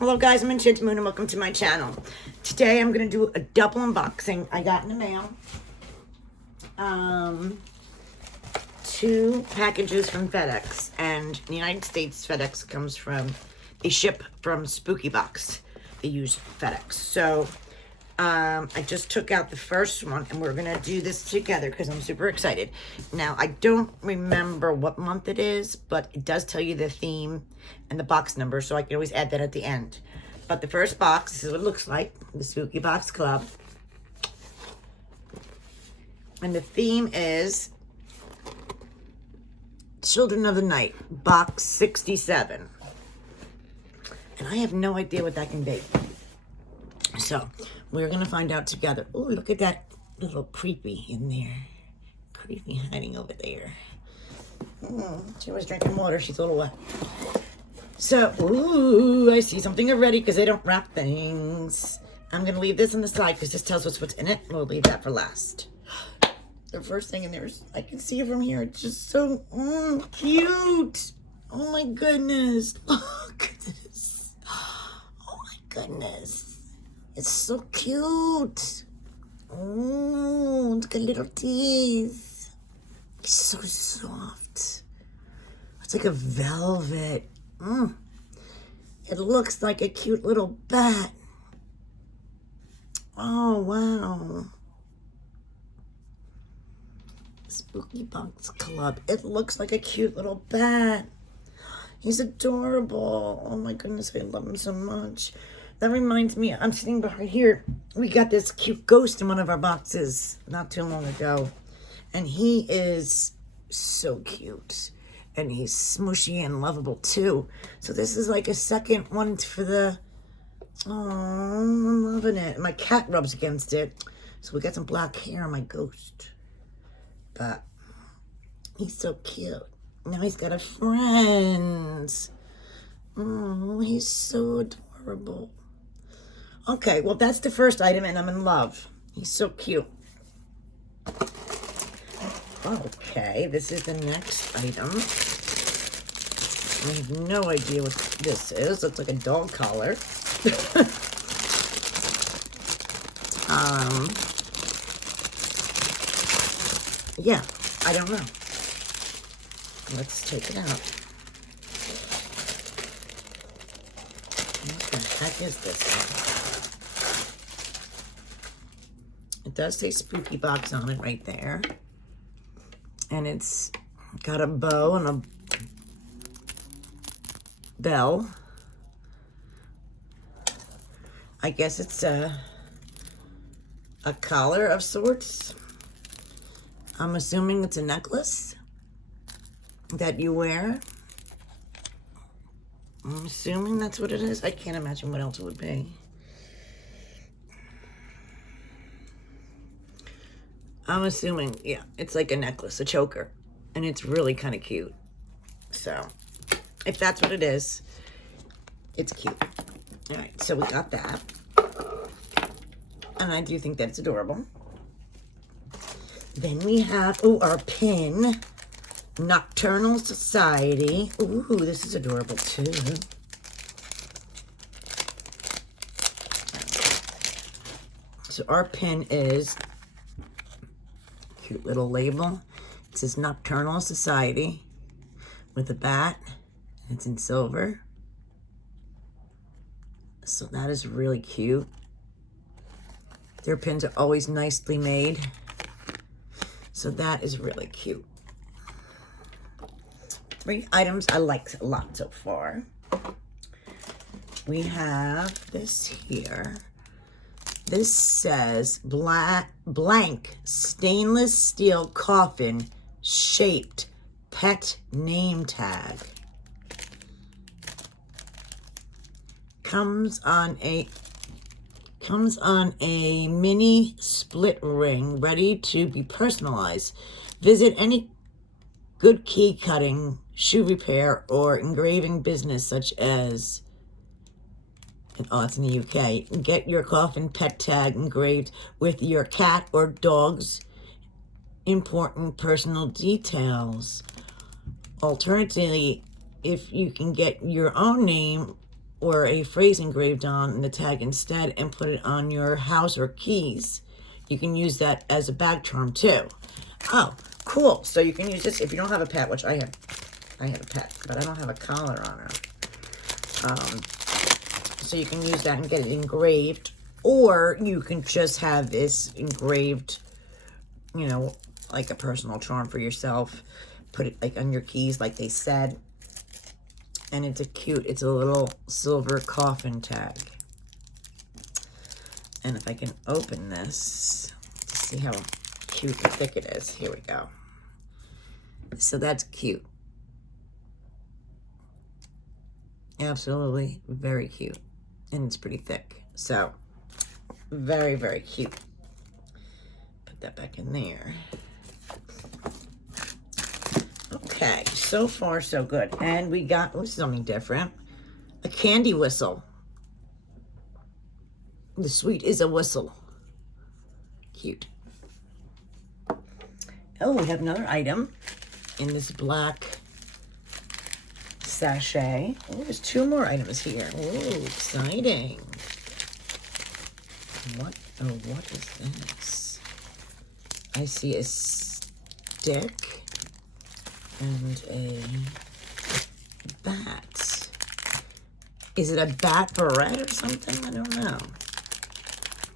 Hello guys, I'm Enchanted Moon and welcome to my channel. Today I'm going to do a double unboxing. I got in the mail 2 packages from FedEx, and in the United States FedEx comes from, they ship from Spookybox. They use FedEx. So I just took out the first one and we're going to do this together because I'm super excited. Now I don't remember what month it is, but it does tell you the theme and the box number, so I can always add that at the end. But the first box, this is what it looks like, the Spookyboxclub. And the theme is Children of the Night, box 67. And I have no idea what that can be. So, we're going to find out together. Oh, look at that little creepy in there. Creepy hiding over there. She was drinking water. She's a little wet. So, ooh, I see something already because they don't wrap things. I'm going to leave this on the side because this tells us what's in it. We'll leave that for last. The first thing in there is, I can see it from here. It's just so cute. Oh my goodness. Look at this. Oh my goodness. It's so cute. Oh, it's got little teeth. It's so soft. It's like a velvet. It looks like a cute little bat. Oh, wow. Spookyboxclub. It looks like a cute little bat. He's adorable. Oh my goodness, I love him so much. That reminds me, I'm sitting right here. We got this cute ghost in one of our boxes not too long ago. And he is so cute. And he's smooshy and lovable too. So this is like a second one for the... Oh, I'm loving it. My cat rubs against it. So we got some black hair on my ghost. But he's so cute. Now he's got a friend. Oh, he's so adorable. Okay, well, that's the first item, and I'm in love. He's so cute. Okay, this is the next item. I have no idea what this is. It's like a dog collar. Yeah, I don't know. Let's take it out. What the heck is this? It does say Spooky Box on it right there. And it's got a bow and a bell. I guess it's a collar of sorts. I'm assuming it's a necklace that you wear. I'm assuming that's what it is. I can't imagine what else it would be. I'm assuming, yeah, it's like a necklace, a choker. And it's really kind of cute. So, if that's what it is, it's cute. All right, so we got that. And I do think that's adorable. Then we have, our pin, Nocturnal Society. Ooh, this is adorable too. So our pin is cute little label. It says Nocturnal Society with a bat. It's in silver. So that is really cute. Their pins are always nicely made. So that is really cute. 3 items I like a lot so far. We have this here. This says blank stainless steel coffin shaped pet name tag. Comes on a mini split ring ready to be personalized. Visit any good key cutting, shoe repair, or engraving business such as, it's in the UK. Get your coffin pet tag engraved with your cat or dog's important personal details. Alternatively, if you can get your own name or a phrase engraved on the tag instead and put it on your house or keys. You can use that as a bag charm too. Oh, cool. So you can use this if you don't have a pet, which I have a pet, but I don't have a collar on her. So you can use that and get it engraved, or you can just have this engraved, you know, like a personal charm for yourself. Put it like on your keys, like they said. And it's a little silver coffin tag. And if I can open this to see how cute and thick it is. Here we go. So that's cute. Absolutely very cute. And it's pretty thick. So, very, very cute. Put that back in there. Okay, so far so good. And we got something different. A candy whistle. The sweet is a whistle. Cute. Oh, we have another item in this black sachet. Oh, there's 2 more items here. Oh, exciting. What is this? I see a stick and a bat. Is it a bat barrette or something? I don't know.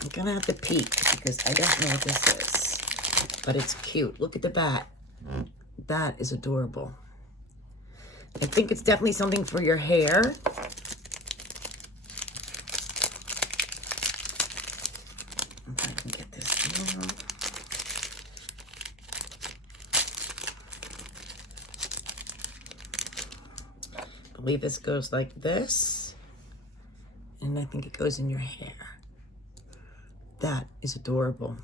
I'm gonna have to peek because I don't know what this is. But it's cute. Look at the bat. That is adorable. I think it's definitely something for your hair. If I can get this out. I believe this goes like this. And I think it goes in your hair. That is adorable.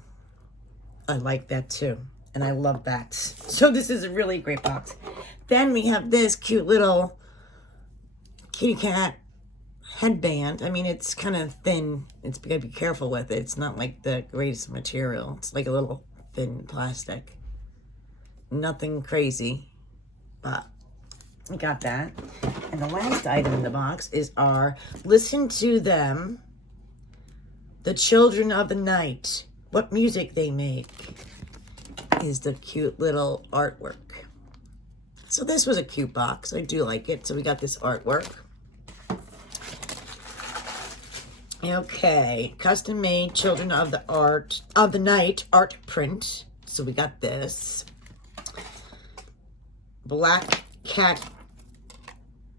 I like that too. And I love bats. So this is a really great box. Then we have this cute little kitty cat headband. I mean, it's kind of thin. It's gotta be careful with it. It's not like the greatest material. It's like a little thin plastic. Nothing crazy, but we got that. And the last item in the box is our Listen to Them, the Children of the Night. What music they make is the cute little artwork. So this was a cute box. I do like it. So we got this artwork. Okay, custom made Children of the Night art print. So we got this. Black cat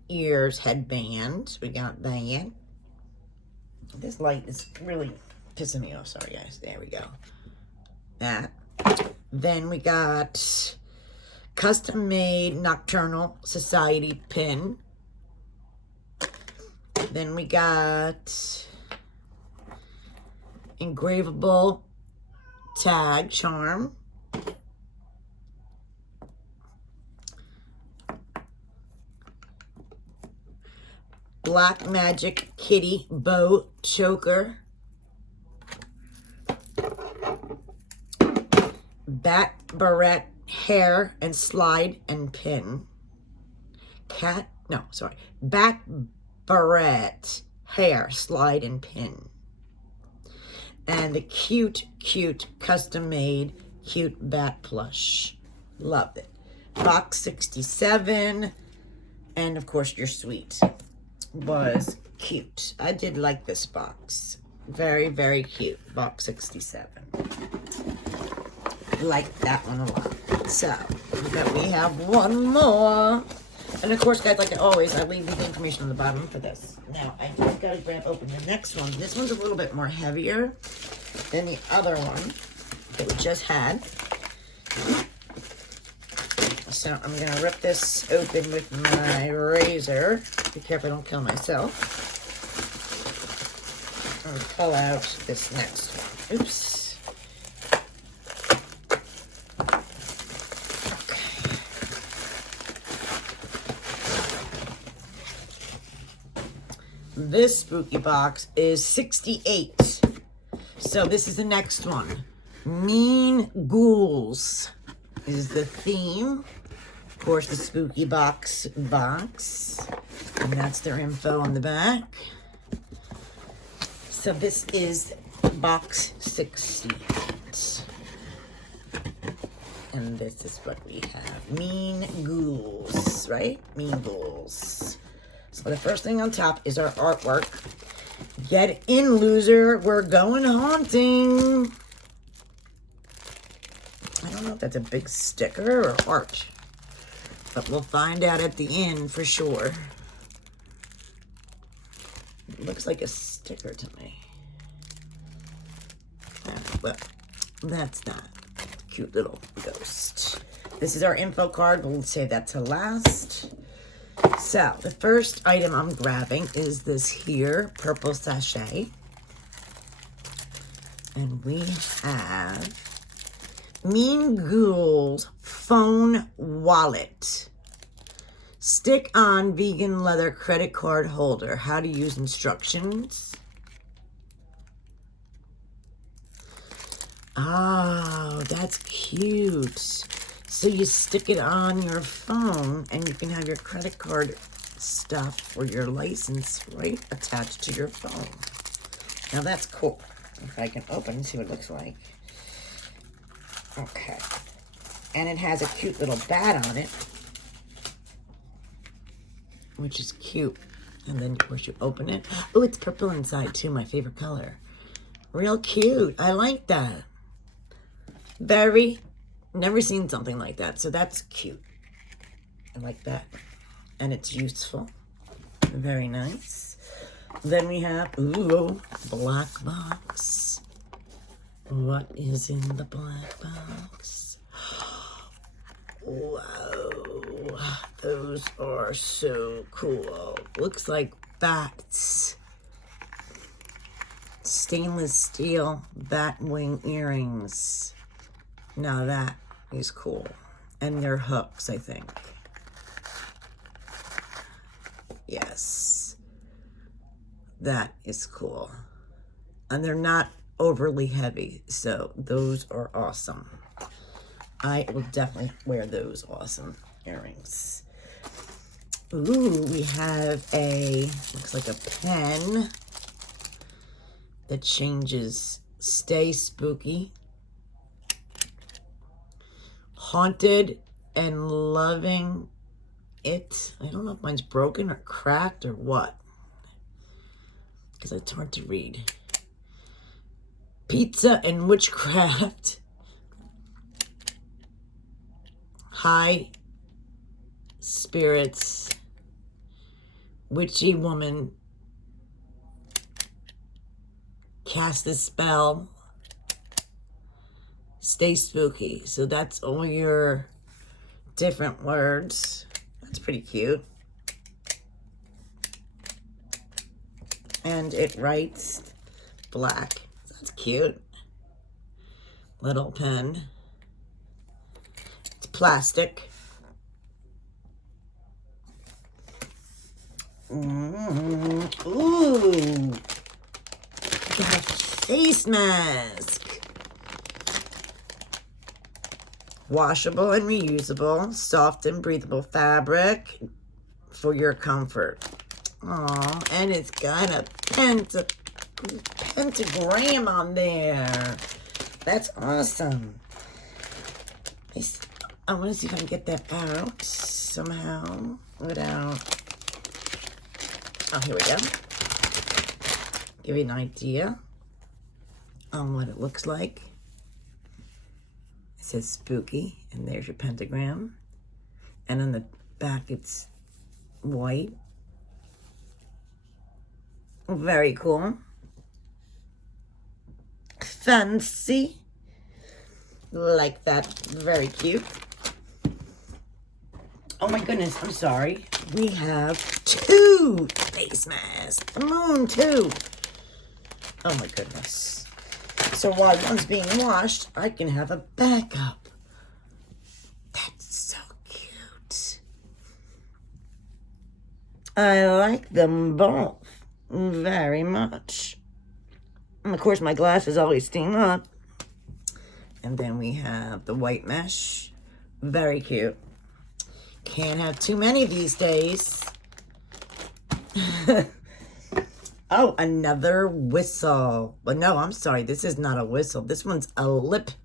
ears headband. We got that. This light is really pissing me off. Sorry, guys. There we go. That. Then we got custom made Nocturnal Society pin. Then we got engravable tag charm. Black Magic Kitty bow choker. Bat barrette hair and slide and pin. Bat barrette hair, slide and pin. And the cute custom made cute bat plush. Love it. Box 67. And of course your sweet was cute. I did like this box. Very, very cute. Box 67. Like that one a lot. So, but we have one more. And of course, guys, like always, I leave the information on the bottom for this. Now, I just gotta open the next one. This one's a little bit more heavier than the other one that we just had. So I'm gonna rip this open with my razor. Be careful I don't kill myself. And pull out this next one. Oops. Okay. This spooky box is 68. So this is the next one. Mean Ghouls is the theme. Of course, the spooky box. And that's their info on the back. So this is box 68. And this is what we have. Mean Ghouls, right? Mean Ghouls. So the first thing on top is our artwork. Get in, loser. We're going haunting. I don't know if that's a big sticker or art, but we'll find out at the end for sure. It looks like a sticker to me. But that's not. Cute little ghost. This is our info card. We'll save that to last. So the first item I'm grabbing is this here purple sachet. And we have Mean Ghouls phone wallet. Stick on vegan leather credit card holder. How to use instructions. Oh, that's cute. So you stick it on your phone and you can have your credit card stuff or your license, right, attached to your phone. Now that's cool. If I can open and see what it looks like. Okay. And it has a cute little bat on it, which is cute. And then, of course, you open it. Oh, it's purple inside, too, my favorite color. Real cute. I like that. Never seen something like that, so that's cute. I like that. And it's useful. Very nice. Then we have, ooh, black box. What is in the black box? Whoa, those are so cool. Looks like bats. Stainless steel bat wing earrings. Now that is cool. And they're hooks, I think. Yes. That is cool. And they're not overly heavy, so those are awesome. I will definitely wear those awesome earrings. Ooh, we have looks like a pen that changes. Stay spooky. Haunted and loving it. I don't know if mine's broken or cracked or what, because it's hard to read. Pizza and witchcraft. High spirits. Witchy woman. Cast a spell. Stay spooky. So that's all your different words. That's pretty cute. And it writes black. That's cute. Little pen. It's plastic. Ooh. Got a face mask. Washable and reusable, soft and breathable fabric for your comfort. Aw, and it's got a pentagram on there. That's awesome. I want to see if I can get that out somehow without... Oh, here we go. Give you an idea on what it looks like. It says spooky, and there's your pentagram. And on the back, it's white. Very cool. Fancy. Like that. Very cute. Oh my goodness, I'm sorry. We have 2 face masks. The moon, too. Oh my goodness. So while one's being washed, I can have a backup. That's so cute. I like them both very much. And of course, my glasses always steam up. And then we have the white mesh. Very cute. Can't have too many these days. Oh, another whistle. But no, I'm sorry. This is not a whistle. This one's a lipstick.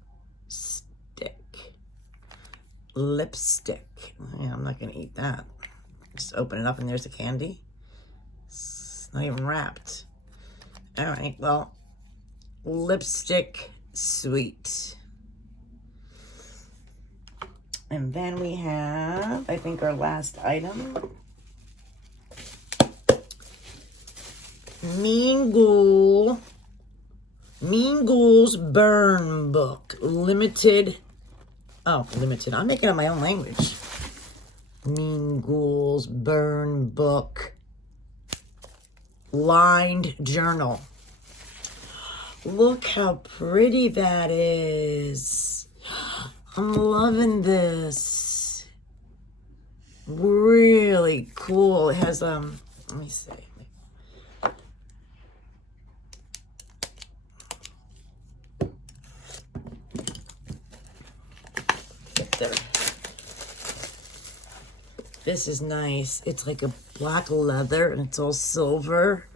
Lipstick. Yeah, I'm not going to eat that. Just open it up and there's a candy. It's not even wrapped. All right, well, lipstick sweet. And then we have, I think, our last item. Mean Ghouls Burn Book. Limited. Oh, limited. I'm making up my own language. Mean Ghouls Burn Book. Lined journal. Look how pretty that is. I'm loving this. Really cool. It has, let me see. There. This is nice. It's like a black leather and it's all silver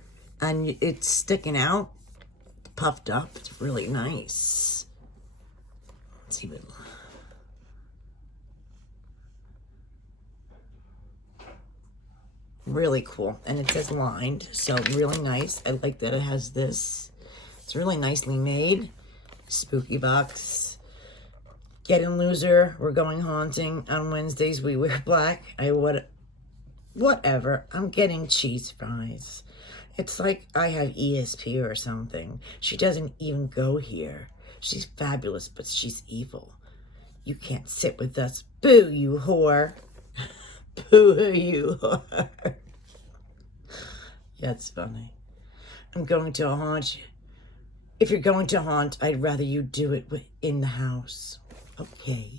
and it's sticking out, puffed up. It's really nice. Let's see what. Really cool. And it says lined, so really nice. I like that it has this. It's really nicely made. Spooky box. Getting loser. We're going haunting. On Wednesdays we wear black. Whatever. I'm getting cheese fries. It's like I have ESP or something. She doesn't even go here. She's fabulous, but she's evil. You can't sit with us. Boo, you whore. Boo, you whore. That's funny. I'm going to haunt you. If you're going to haunt, I'd rather you do it in the house. Okay.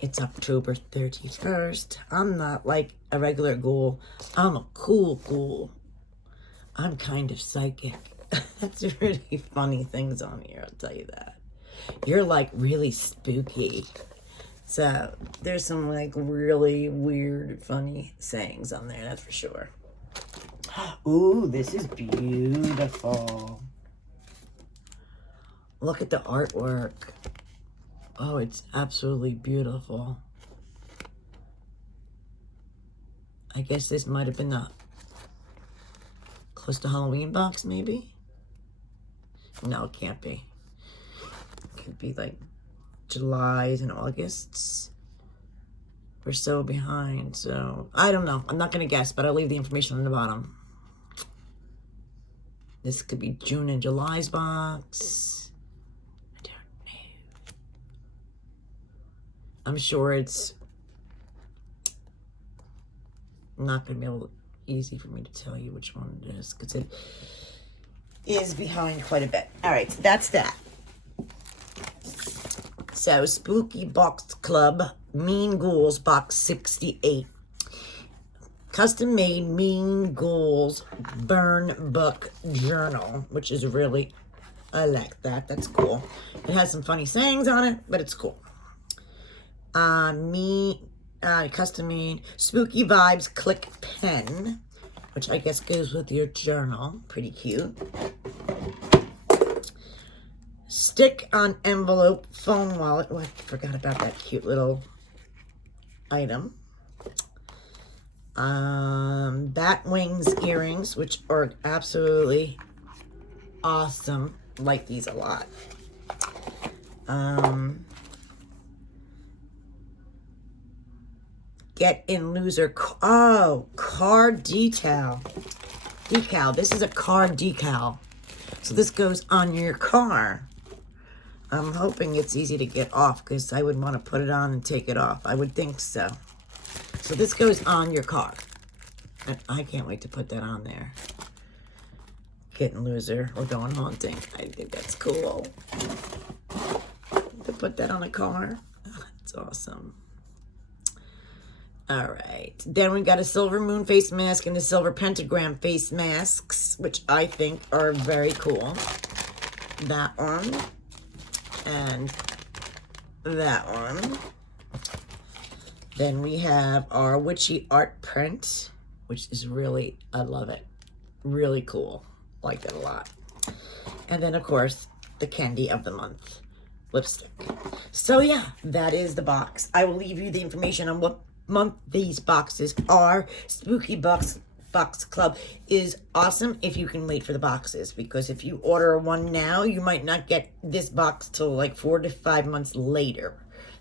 It's October 31st. I'm not like a regular ghoul. I'm a cool ghoul. I'm kind of psychic. That's really funny things on here, I'll tell you that. You're like really spooky. So there's some like really weird, funny sayings on there, that's for sure. Ooh, this is beautiful. Look at the artwork. Oh, it's absolutely beautiful. I guess this might have been the close to Halloween box, maybe? No, it can't be. It could be like July's and August's. We're so behind, so I don't know. I'm not going to guess, but I'll leave the information on the bottom. This could be June and July's box. I don't know. I'm sure it's not going to be easy for me to tell you which one it is because it is behind quite a bit. All right, so that's that. So, Spooky Box Club, Mean Ghouls, box 68. Custom made Mean Ghouls Burn Book Journal, which is really, I like that. That's cool. It has some funny sayings on it, but it's cool. Custom made Spooky Vibes Click Pen, which I guess goes with your journal. Pretty cute. Stick on envelope phone wallet. Oh, I forgot about that cute little item. Bat wings earrings, which are absolutely awesome. Like these a lot. Get in loser. Car decal. This is a car decal. So this goes on your car. I'm hoping it's easy to get off because I would want to put it on and take it off. I would think so. So this goes on your car. And I can't wait to put that on there. Getting loser or going haunting. I think that's cool. To put that on a car. That's awesome. All right. Then we got a silver moon face mask and the silver pentagram face masks, which I think are very cool. That one. And that one. Then we have our witchy art print, which is really, I love it. Really cool. Like it a lot. And then, of course, the candy of the month, lipstick. So yeah, that is the box. I will leave you the information on what month these boxes are. Spooky Box Club is awesome if you can wait for the boxes, because if you order one now, you might not get this box till like 4 to 5 months later.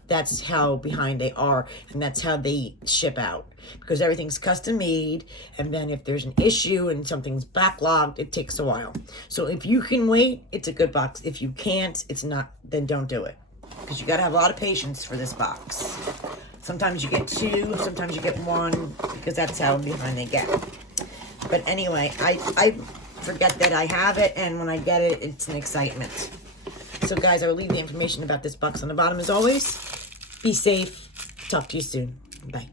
That's how behind they are, and that's how they ship out, because everything's custom made, and then if there's an issue and something's backlogged, it takes a while. So if you can wait, it's a good box. If you can't, it's not, then don't do it, because you got to have a lot of patience for this box. Sometimes you get 2, sometimes you get 1, because that's how behind they get. But anyway, I forget that I have it, and when I get it, it's an excitement. So guys, I will leave the information about this box on the bottom as always. Be safe. Talk to you soon. Bye.